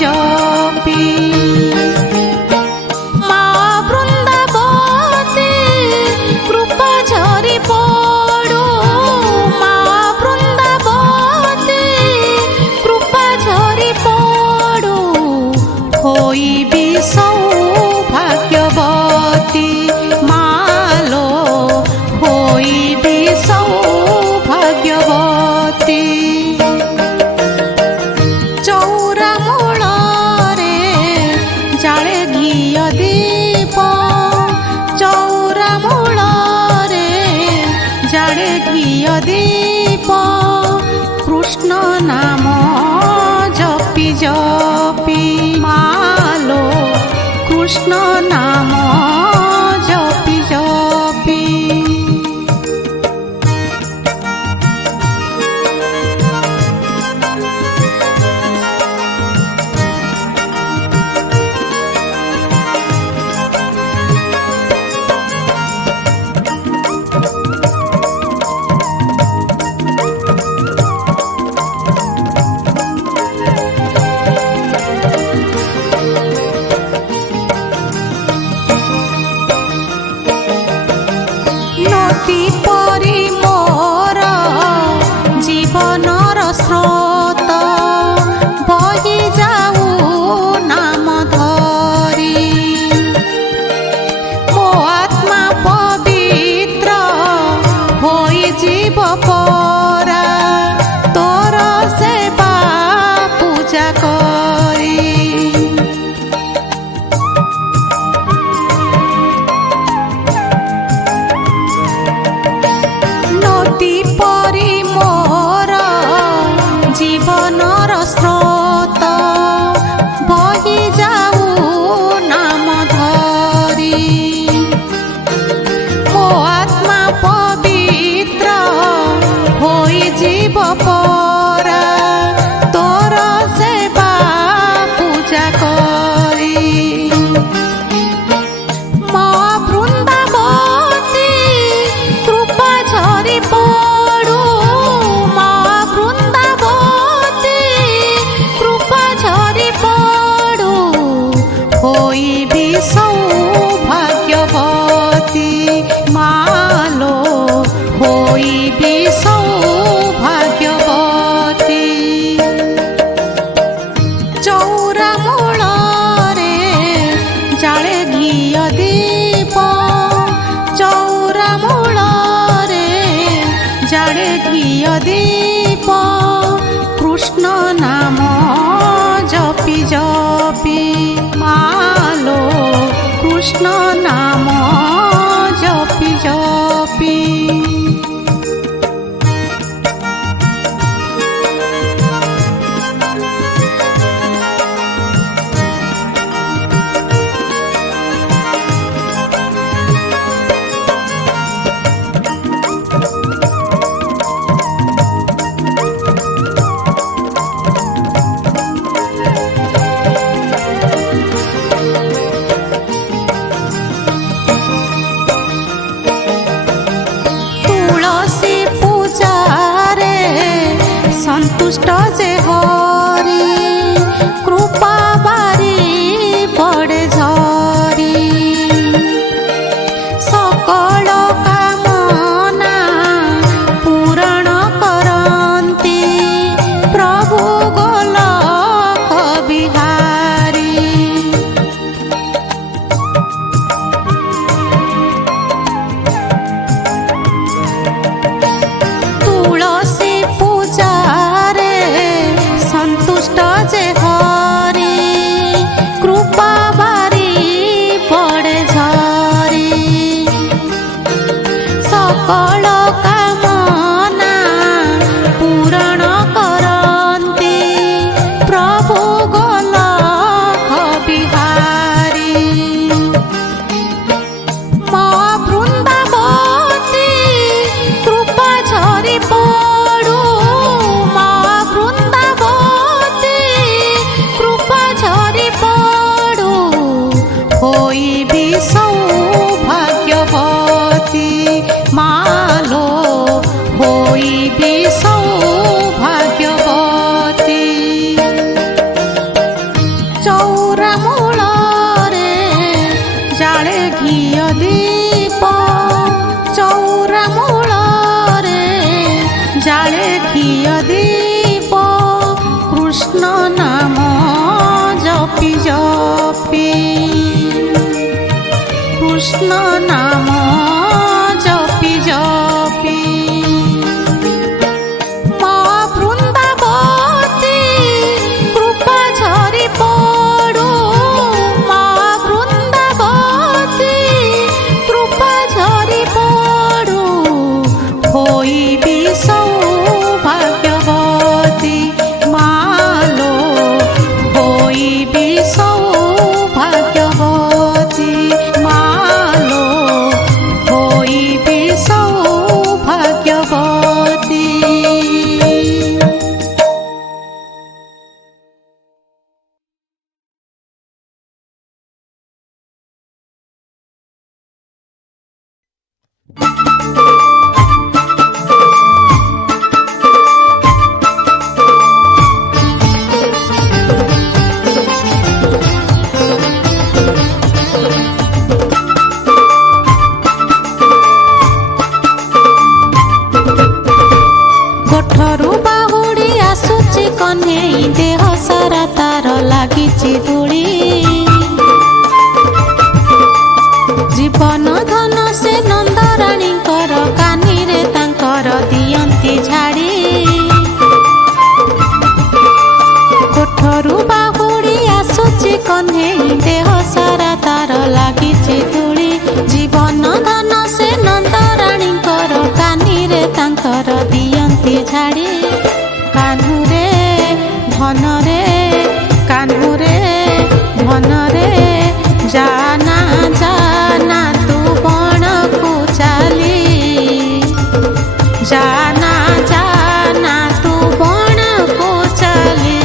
जपी माँ वृंदावती कृपा झरी पड़ू माँ वृंदावती कृपा झरी पड़ू होइबी सौभाग्यवती मालो होइबी सौभाग्यवती चौरा मूलरे जाले घिया दीप चौरा मूलरे जाले घिया दीप कृष्ण नाम जपी जपी मालो कृष्ण नाम जपी जपी नदी परी मोर जीवनर स्रोत बही जाऊ नाम धरी मो आत्मा पवित्र होई जीव परा तोर सेवा पूजा करी नदी परी मोर जीवनर स्रोत बही जाऊ नाम धरी मो आत्मा पवित्र होई जीव परा तोर सेवा पूजा करी माँ वृंदावती कृपा झरी पड़ू माँ वृंदावती कृपा झरी पड़ू होइबी सौभाग्यवती मालो होइबी सौभाग्यवती चौरा मूलरे जाले घिया दीप चौरा मूलरे जाले घिया दीप कृष्ण नाम जपी जपी मालो कृष्ण नाम जपी जपी तुलसी पूजारे संतुष्ट जे हरि कृपा बारी पड़े झरी सकल कामना पूरण करंती प्रभु गोलक बिहारी तुलसी पूजारे संतुष्ट जे हरि कृपा बारी पड़े झरी सकल कामना पूरण करंती प्रभु गोलक बिहारी माँ वृंदावती कृपा झरी पड़ू माँ वृंदावती कृपा झरी पड़ू होइबी सौभाग्यवती मालो ଘିଅ ଦୀପ ଚଉରା ମୂଳରେ ଜାଳେ ଘିଅ ଦୀପ କୃଷ୍ଣ ନାମ ଜପି ଜପି কৃষ্ণ নাম জপি জপি মা বৃন্দাবতী কৃপা ঝরি পড়ু মা বৃন্দাবতী কৃপা ঝরি পড়ু হইবি সৌভাগ্যবতী মালো হইবি সৌভাগ্যবতী মালো হইবি সৌভাগ্যবতী। ଗୋଠରୁ ବାହୁଡ଼ି ଆସୁଛି କହ୍ନେଇ ଦେହ ସାରା ତାର ଲାଗିଛି ଧୂଳି ଜୀବନ ଧନ ସେ ନନ୍ଦରାଣୀଙ୍କର କାନିରେ ତାଙ୍କର ଦିଅନ୍ତି ଝାଡ଼ି ଗୋଠରୁ ବାହୁଡ଼ି ଆସୁଛି କହ୍ନେଇ ଦେହ ସାରା ତାର ଲାଗିଛି ଧୂଳି ଜୀବନ ଧନ ସେ ନନ୍ଦରାଣୀଙ୍କର କାନିରେ ତାଙ୍କର ଦିଅନ୍ତି ଝାଡ଼ି କାହ୍ନୁରେ ଧନରେ କାହ୍ନୁରେ ଧନରେ ଜାନା ଜାନା ତୁ ବଣକୁ ଚାଲି ଜାନା ଜାନା ତୁ ବଣକୁ ଚାଲି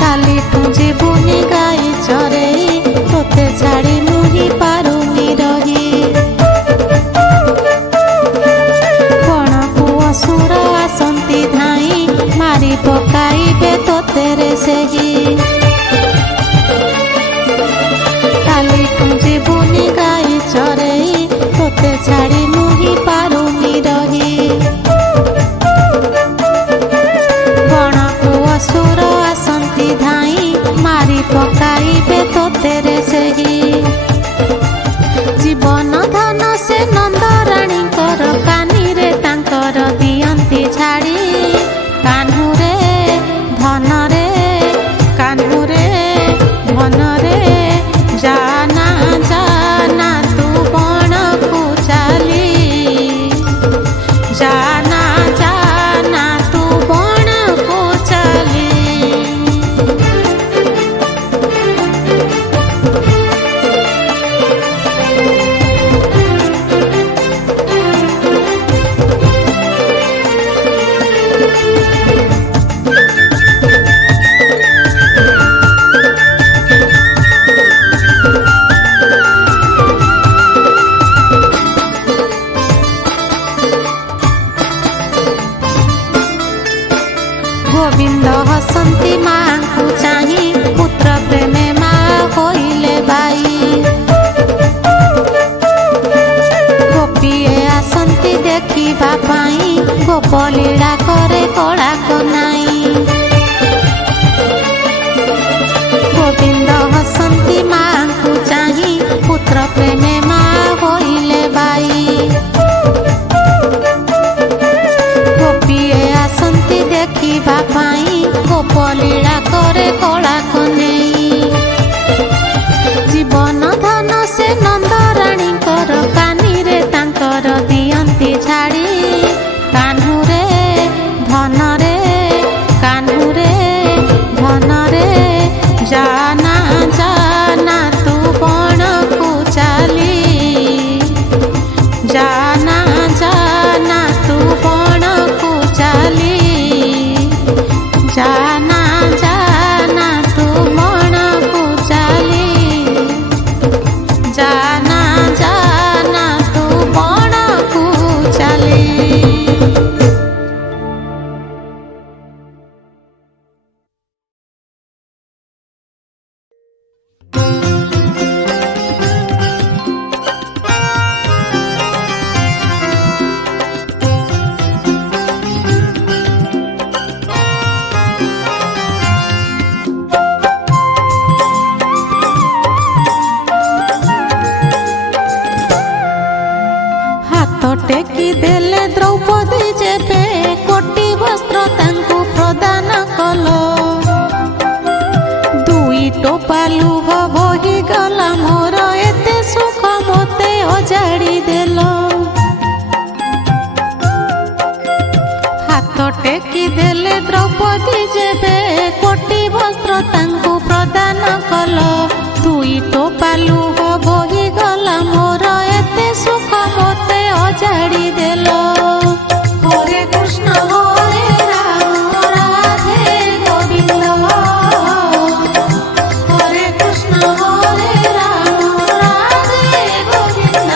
କାଲିଠୁ ଯିବୁନି ଗାଈ ଚରେଇ ତୋତେ ଛାଡ଼ି ମୁହିଁ ପାରୁନି ରହି ବଣକୁ ଅସୁର ଆସନ୍ତି ଧାଇଁ ମାରି ପକାଇବେ ତୋତେରେ ସେହି କାଲିଠୁ ଯିବୁନି ଗାଈ ଚରେଇ ତୋତେ ଛାଡ଼ି ମୁହିଁ ପାରୁନି ରହି ବଣକୁ ଅସୁର ଆସନ୍ତି ଧାଇଁ ମାରି ପକାଇବେ ତୋତେରେ ସେହି ଜୀବନ ଧନ ସେ ନନ୍ଦରାଣୀଙ୍କର କାନିରେ ତାଙ୍କର ଦିଅନ୍ତି ଝାଡ଼ି କାହ୍ନୁରେ ଧନରେ କାହ୍ନୁରେ ଧନରେ ଜାନା ଜାନା ତୁ ବଣକୁ ଚାଲି ଜାନା ଜାନା ତୁ ବଣକୁ ଚାଲି ଗୋବିନ୍ଦ ହସନ୍ତି ମାଙ୍କୁ ଚାହିଁ ପୁତ୍ର ପ୍ରେମେ ମା ହୋଇଲେ ବାଇ ଗୋପୀଏ ଆସନ୍ତି ଦେଖିବା ପାଇଁ ଗୋପ ଲୀଳା କରେ କଳା କନାଇ ଗୋବିନ୍ଦ ହସନ୍ତି ମାଙ୍କୁ ଚାହିଁ ପୁତ୍ର ପ୍ରେମେ ମା ହୋଇଲେ ବାଇ ଗୋପୀଏ ଆସନ୍ତି ଦେଖିବା ପାଇଁ ଗୋପ ଲୀଳା କରେ କଳା କନେଇ ଜୀବନ ଧନ ସେ ନନ୍ଦରାଣୀଙ୍କର କାନିରେ ତାଙ୍କର ଦିଅନ୍ତି ଝାଡ଼ି କାହ୍ନୁରେ जाना जाना तू बण को चली जाना जाना तू बण को चली जाना जाना तू बण को चली। टेकी देले द्रौपदी जेबे कोटी वस्त्र तांकु प्रदान कल दुई टोपा लुह बही गला मोर एते सुख मोते अजाड़ी देल हाथ टेकी देले द्रौपदी जेबे कोटी वस्त्र तांकु प्रदान कल दुई टोपा लुह बही गला मोर एते सुख मोते अजाड़ी देल। हरे कृष्ण हरे राम राधे गोविंद हरे कृष्ण हरे राम राधे गोविंद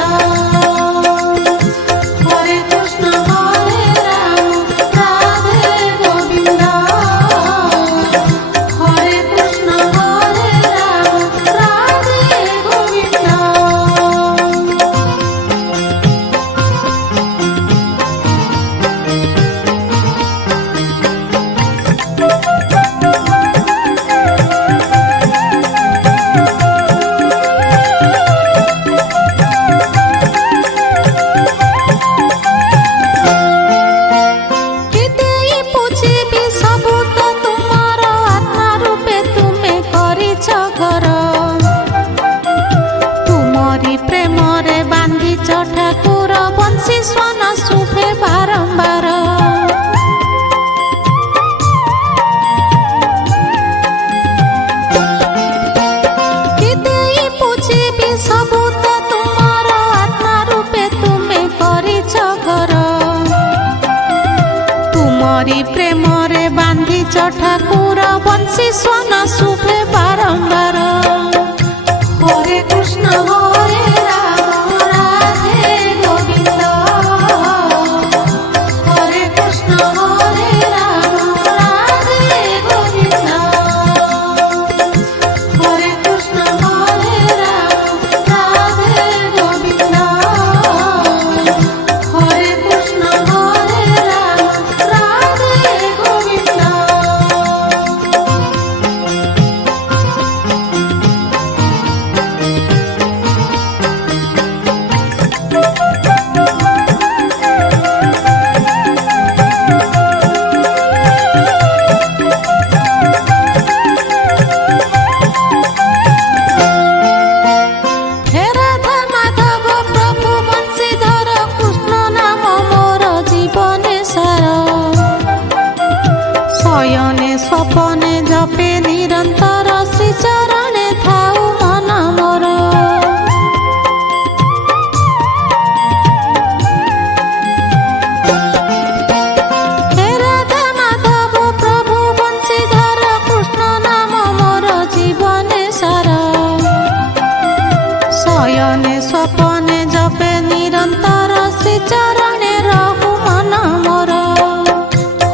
हरे कृष्ण हरे राम राधे गोविंद हरे कृष्ण हरे राम राधे गोविंद। ठाकुर बंशी स्वन सुफे बारंबार पूछी सबू तो तुमर आत्मा रूपे तुम्हें करिछ घर तुमरी प्रेम रे बांधिछ ठाकुर बंशी स्वन सुफे बारंबार। हरे कृष्ण हरे राम राधे गोविंद हरे कृष्ण हरे राम राधे गोविंद हरे कृष्ण हरे राम राधे गोविंद हरे कृष्ण हरे राम राधे गोविंद। शयने स्वपने जपे निरंतर श्री चरणे थाऊ मन मोर हे राधा माधव प्रभु बंशीधर कृष्ण नाम मोर जीवने सार शयने स्वपने जपे निरंतर श्री चरणे रहु मन मोर।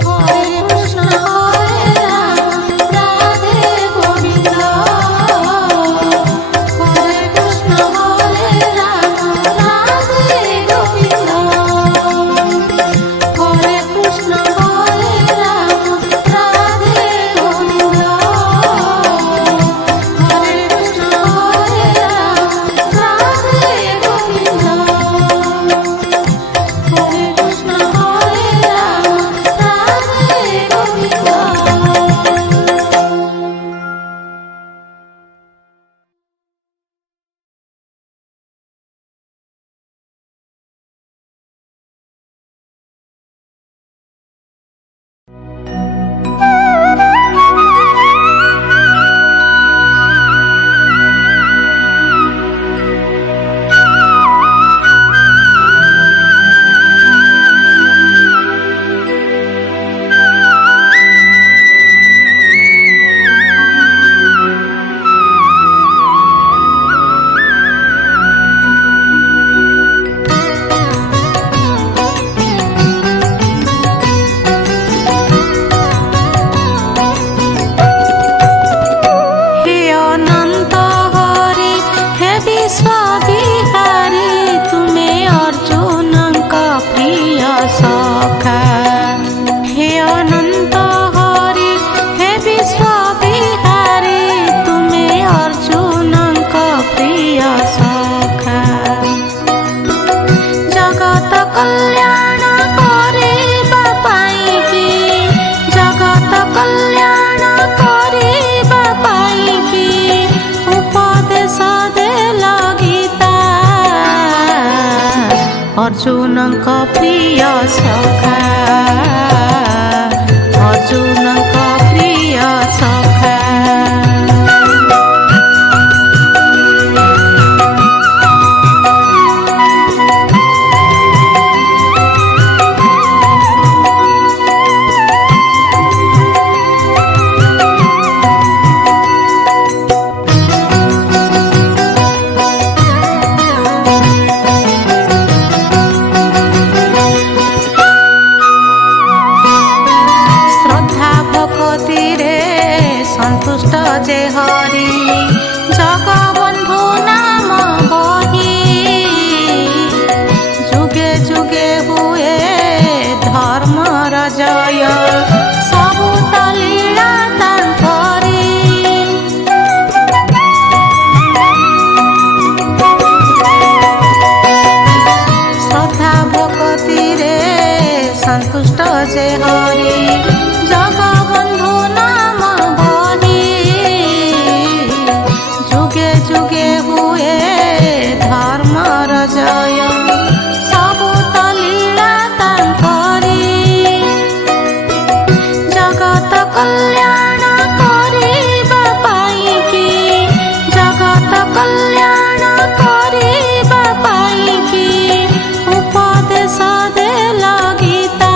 हरे कृष्ण हरे राम अर्जुनଙ୍କ ପ୍ରିୟ ସଖା अर्जुनଙ୍କ ପ୍ରିୟ ସଖା। सन्तुष्ट जे हरि जगबन्धु नाम बही जुगे जुगे हुए धर्मर जय सबु त लीला तांकरी। श्रद्धा भक्ति रे सन्तुष्ट जे हरि जगबन्धु नाम जुगे हुए धर्मर जय सबु त लीला तांकरी। जगत कल्याण करिबा पाइकी जगत कल्याण करिबा पाइकी उपदेश देला गीता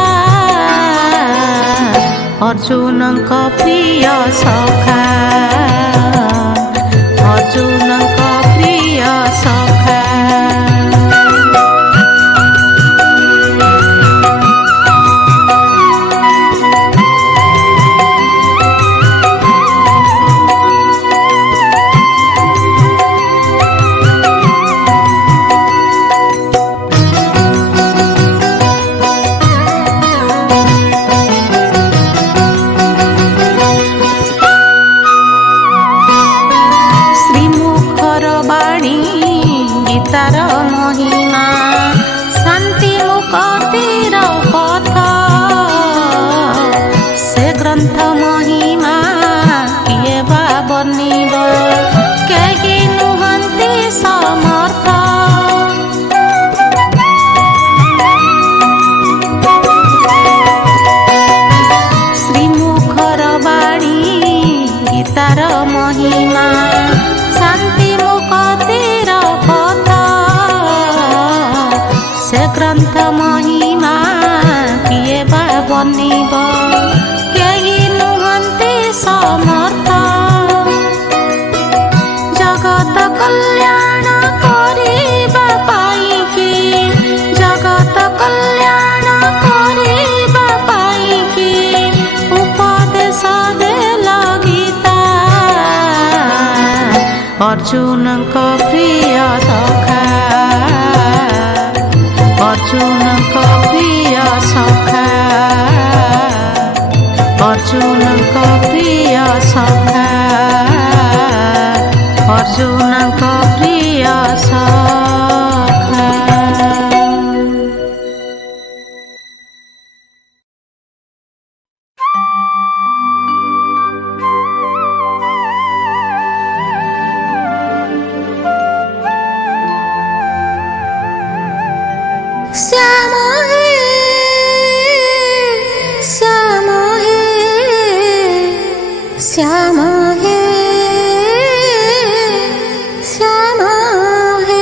अर्जुनଙ୍କ प्रिय सखा अर्जुनଙ୍କ प्रिय सखा। गीतार महिमा शांति मुक्तिर पथ से ग्रंथ महिमा किए बा बनिब केहि नुहंती समर्थ। श्रीमुखर बाणी गीतार महिमा शांति मुक्तिर पथ से ग्रंथ महिमा किए बा बनिब केहि नुहंती समर्थ। जगत कल्याण करिबा पाइकी जगत कल्याण करिबा पाइकी उपदेश देला गीता अर्जुनଙ୍କ प्रिय सखा अर्जुनଙ୍କ प्रिय सखा अर्जुनଙ୍କ प्रिय सखा अर्जुनଙ୍କ प्रिय सखा। श्याम है श्याम है श्याम है श्याम है।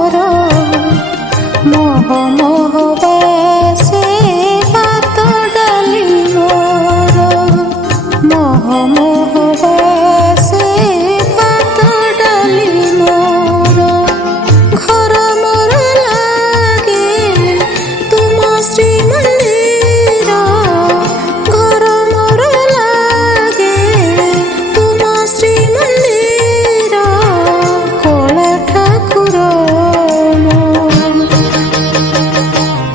मोर मोह मोह बासे भात डाली मोर मोह मोह बासे भात डाली मोर घर मोर लागे तुम श्रीमंदिर घर मोर लागे तुम श्रीमंदिर कला ठाकुर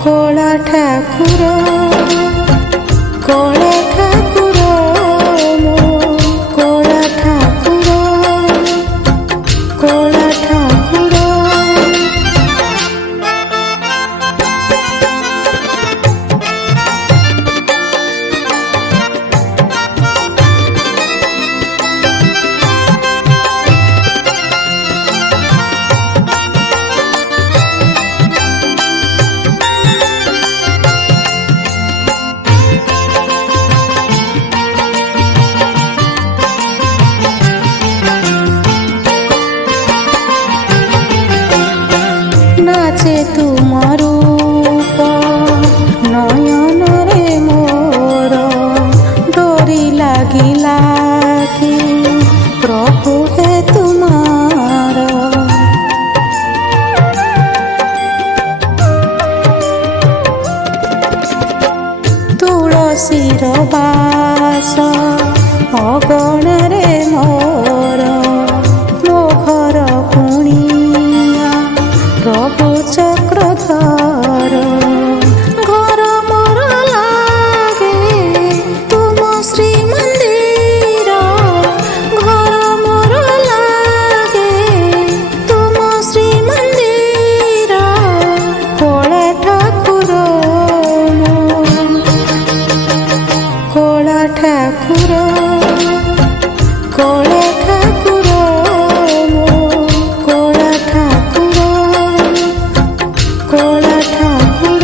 कला ठाकुर कला ठाकुर कला ठाकुर कला ठाकुर नाचे तुम रूप नयन रे मोर डोरी लागिला कि प्रभु हे तुमार तुलसीर बास अगण रे मोर मो घर कुणिया प्रभु चक्रधर घर मोर लागे तुम श्रीमंदिर घर मोर लागे तुम श्रीमंदिर कला ठाकुर कला ठाकुर कला ठाकुर कला ठाकुर कला ठाकुर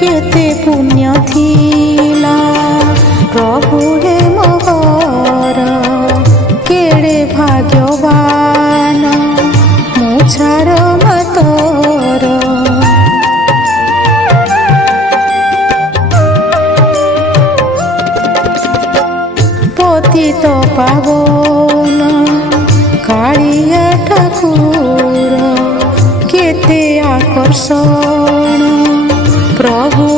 केते पुण्य थिला प्रभु हे मोहर केड़े भाग्यवान मुछार मतोर पतित पावन कालिया ठाकुर केते आकर्षण प्रभु